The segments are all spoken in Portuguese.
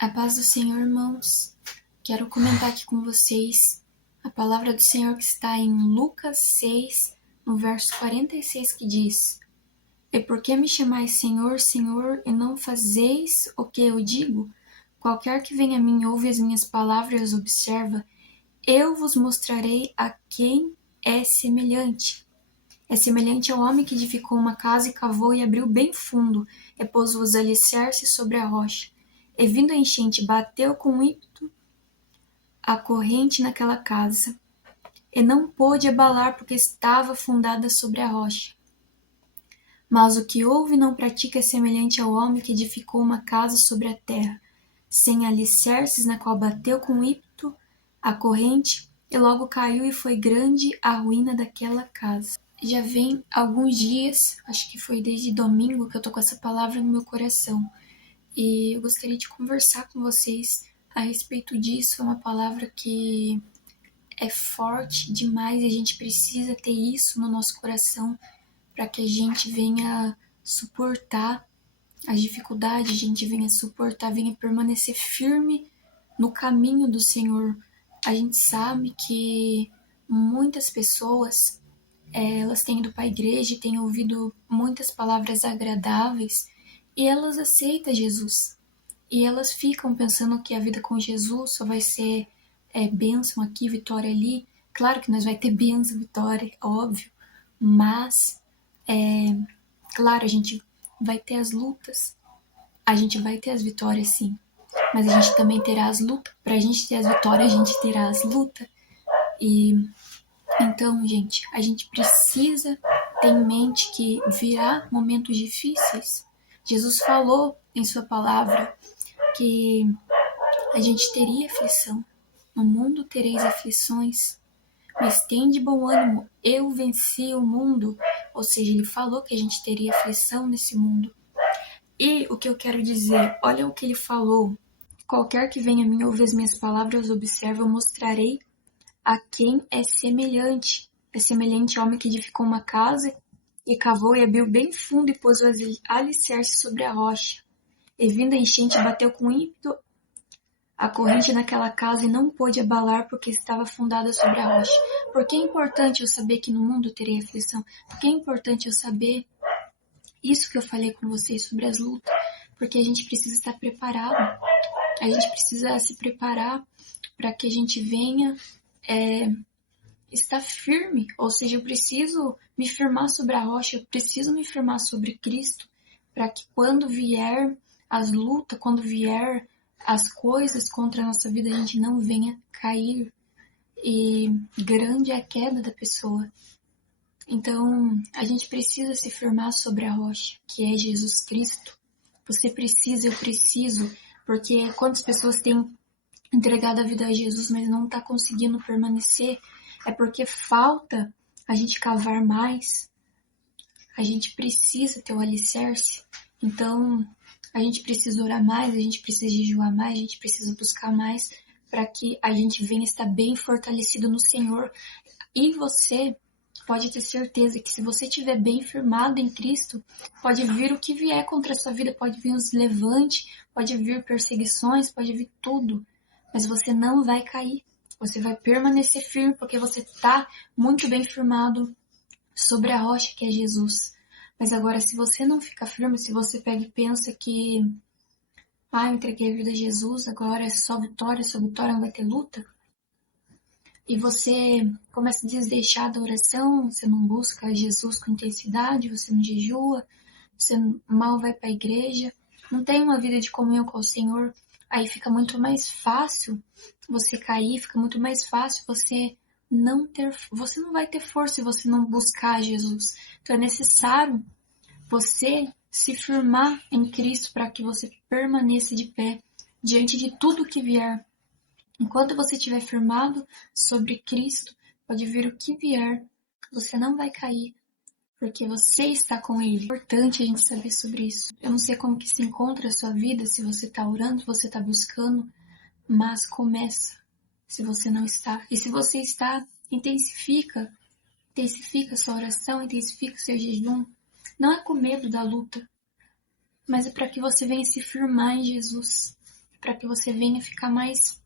A paz do Senhor, irmãos. Quero comentar aqui com vocês a palavra do Senhor que está em Lucas 6, no verso 46, que diz: E por que me chamais Senhor, Senhor, e não fazeis o que eu digo? Qualquer que venha a mim ouve as minhas palavras e as observa, eu vos mostrarei a quem é semelhante. É semelhante ao homem que edificou uma casa e cavou e abriu bem fundo, e pôs os alicerces sobre a rocha. E vindo a enchente, bateu com ímpeto a corrente naquela casa, e não pôde abalar porque estava fundada sobre a rocha. Mas o que ouve e não pratica é semelhante ao homem que edificou uma casa sobre a terra, sem alicerces, na qual bateu com ímpeto a corrente, e logo caiu, e foi grande a ruína daquela casa. Já vem alguns dias, acho que foi desde domingo, que eu tô com essa palavra no meu coração. E eu gostaria de conversar com vocês a respeito disso. É uma palavra que é forte demais e a gente precisa ter isso no nosso coração para que a gente venha suportar as dificuldades, a gente venha suportar, venha permanecer firme no caminho do Senhor. A gente sabe que muitas pessoas elas têm ido para a igreja e têm ouvido muitas palavras agradáveis e elas aceitam Jesus. E elas ficam pensando que a vida com Jesus só vai ser bênção aqui, vitória ali. Claro que nós vai ter bênção, vitória, óbvio. Mas, claro, a gente vai ter as lutas. A gente vai ter as vitórias, sim. Mas a gente também terá as lutas. Pra gente ter as vitórias, a gente terá as lutas. E então, gente, a gente precisa ter em mente que virá momentos difíceis. Jesus falou em sua palavra que a gente teria aflição. No mundo tereis aflições, mas tende bom ânimo, eu venci o mundo. Ou seja, ele falou que a gente teria aflição nesse mundo. E o que eu quero dizer, olha o que ele falou: qualquer que venha a mim ouvir as minhas palavras, observa, eu mostrarei a quem é semelhante. É semelhante ao homem que edificou uma casa e cavou e abriu bem fundo e pôs o alicerce sobre a rocha. E vindo a enchente, bateu com ímpeto a corrente naquela casa e não pôde abalar porque estava fundada sobre a rocha. Por que é importante eu saber que no mundo terei aflição? Por que é importante eu saber isso que eu falei com vocês sobre as lutas? Porque a gente precisa estar preparado. A gente precisa se preparar para que a gente venha estar firme. Ou seja, eu preciso me firmar sobre a rocha, eu preciso me firmar sobre Cristo, para que quando vier as lutas, quando vier as coisas contra a nossa vida, a gente não venha cair. E grande é a queda da pessoa. Então, a gente precisa se firmar sobre a rocha, que é Jesus Cristo. Você precisa, eu preciso, porque quantas pessoas têm entregado a vida a Jesus, mas não está conseguindo permanecer, é porque falta a gente cavar mais. A gente precisa ter o alicerce. Então, a gente precisa orar mais, a gente precisa jejuar mais, a gente precisa buscar mais para que a gente venha estar bem fortalecido no Senhor. E você pode ter certeza que se você estiver bem firmado em Cristo, pode vir o que vier contra a sua vida, pode vir os levantes, pode vir perseguições, pode vir tudo, mas você não vai cair. Você vai permanecer firme porque você está muito bem firmado sobre a rocha que é Jesus. Mas agora, se você não ficar firme, se você pega e pensa que eu entreguei a vida a Jesus, agora é só vitória, não vai ter luta, e você começa a desleixar da oração, você não busca Jesus com intensidade, você não jejua, você mal vai para a igreja, não tem uma vida de comunhão com o Senhor, aí fica muito mais fácil você cair, fica muito mais fácil você não vai ter força se você não buscar Jesus. Então é necessário você se firmar em Cristo para que você permaneça de pé diante de tudo que vier. Enquanto você estiver firmado sobre Cristo, pode vir o que vier, você não vai cair, porque você está com Ele. É importante a gente saber sobre isso. Eu não sei como que se encontra a sua vida, se você está orando, se você está buscando, mas começa, se você não está. E se você está, intensifica a sua oração, intensifica o seu jejum. Não é com medo da luta, mas é para que você venha se firmar em Jesus. para que você venha ficar mais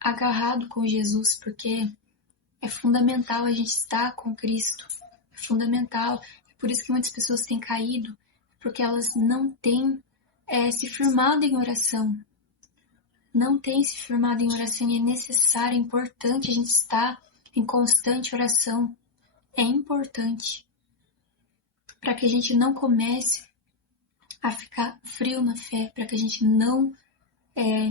agarrado com Jesus, porque é fundamental a gente estar com Cristo. É fundamental. É por isso que muitas pessoas têm caído, porque elas não têm se firmado em oração. Não têm se firmado em oração e é necessário, é importante a gente estar em constante oração. É importante para que a gente não comece a ficar frio na fé, para que a gente não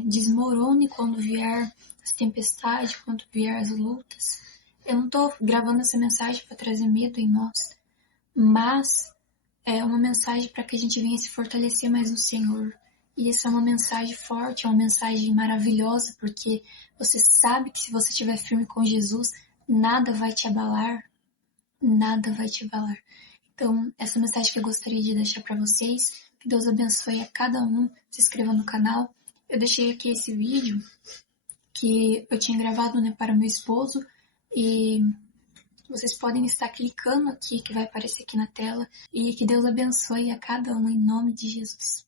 desmorone quando vier as tempestades, quando vier as lutas. Eu não estou gravando essa mensagem para trazer medo em nós, mas é uma mensagem para que a gente venha se fortalecer mais no Senhor. E essa é uma mensagem forte, é uma mensagem maravilhosa, porque você sabe que se você estiver firme com Jesus, nada vai te abalar, nada vai te abalar. Então, essa mensagem que eu gostaria de deixar para vocês, que Deus abençoe a cada um, se inscreva no canal. Eu deixei aqui esse vídeo que eu tinha gravado, né, para o meu esposo, e vocês podem estar clicando aqui, que vai aparecer aqui na tela, e que Deus abençoe a cada um em nome de Jesus.